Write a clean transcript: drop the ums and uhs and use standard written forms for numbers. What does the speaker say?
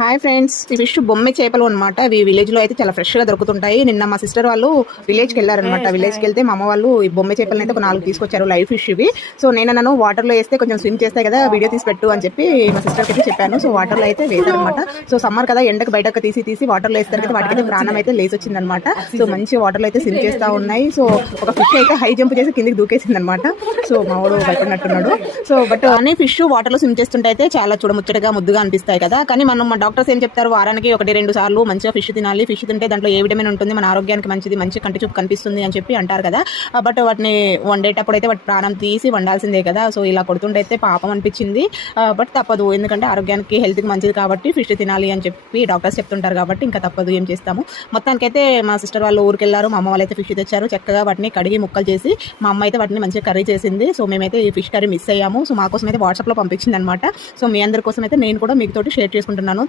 Hi friends, ఈ fish బొమ్మె చేపలు అనమాట. ఇవి విలేజ్ లో అయితే చాలా ఫ్రెష్ గా దొరుకుతుంటాయి. నిన్న మా సిస్టర్ వాళ్ళు విలేజ్ కి వెళ్ళారనమాట. విలేజ్ కి వెళ్తే మా అమ్మ వాళ్ళు ఈ బొమ్మె చేపలను అయితే ఒక 4 తీసుకొచ్చారు, లైవ్ ఫిష్ ఇవి. సో నేను వాటర్ లో వేస్తే కొంచెం స్విమ్ చేస్తాయి కదా, వీడియో తీసి పెట్టు అని చెప్పి మా సిస్టర్ కి అయితే చెప్పాను. సో వాటర్ లో అయితే వేసారనమాట. సో సమ్మర్ కదా, ఎండకు బయటకు తీసి వాటర్ లో వేస్తారు కదా, వాటికైతే ప్రాణం అయితే లేచి వచ్చిందనమాట. సో మంచి వాటర్ లో అయితే స్విమ్ చేస్తా ఉన్నాయి. సో ఒక ఫిష్ అయితే హై జంప్ చేసి కిందికి దూకేసింది అనమాట. సో మా వాడు భయపడినట్టున్నాడు. సో బట్ అనే ఫిష్ వాటర్ లో స్విమ్ చేస్తుంటే అయితే చాలా చూడముచ్చటగా ముద్దుగా అనిపిస్తాయి కదా. కానీ మనం మా డాక్టర్స్ ఏం చెప్తారు, వారానికి 1-2 సార్లు మంచిగా ఫిష్ తినాలి, ఫిష్ తింటే దాంట్లో ఏ విటమిన్ ఉంటుంది, మన ఆరోగ్యానికి మంచిది, మంచి కంటి చూపు కనిపిస్తుంది అని చెప్పి అంటారు కదా. బట్ వాటిని వండేటప్పుడు అయితే వాటి ప్రాణం తీసి వండాల్సిందే కదా. సో ఇలా కొడుతుంటే అయితే పాపం అనిపించింది. బట్ తప్పదు, ఎందుకంటే ఆరోగ్యానికి హెల్త్కి మంచిది కాబట్టి ఫిష్ తినాలి అని చెప్పి డాక్టర్స్ చెప్తుంటారు కాబట్టి ఇంకా తప్పదు, ఏం చేస్తాము. మొత్తానికైతే మా సిస్టర్ వాళ్ళు ఊరికి వెళ్ళారు, మా అమ్మ వాళ్ళైతే ఫిష్ తెచ్చారు. చక్కగా వాటిని కడిగి ముక్కలు చేసి మా అమ్మ అయితే వాటిని మంచిగా కర్రీ చేసింది. సో మేమైతే ఈ ఫిష్ కర్రీ మిస్ అయ్యాము. సో మా కోసం అయితే వాట్సాప్లో పంపించింది అనమాట. సో మీ అందరి కోసం అయితే నేను కూడా మీతోటి షేర్ చేసుకుంటున్నాను.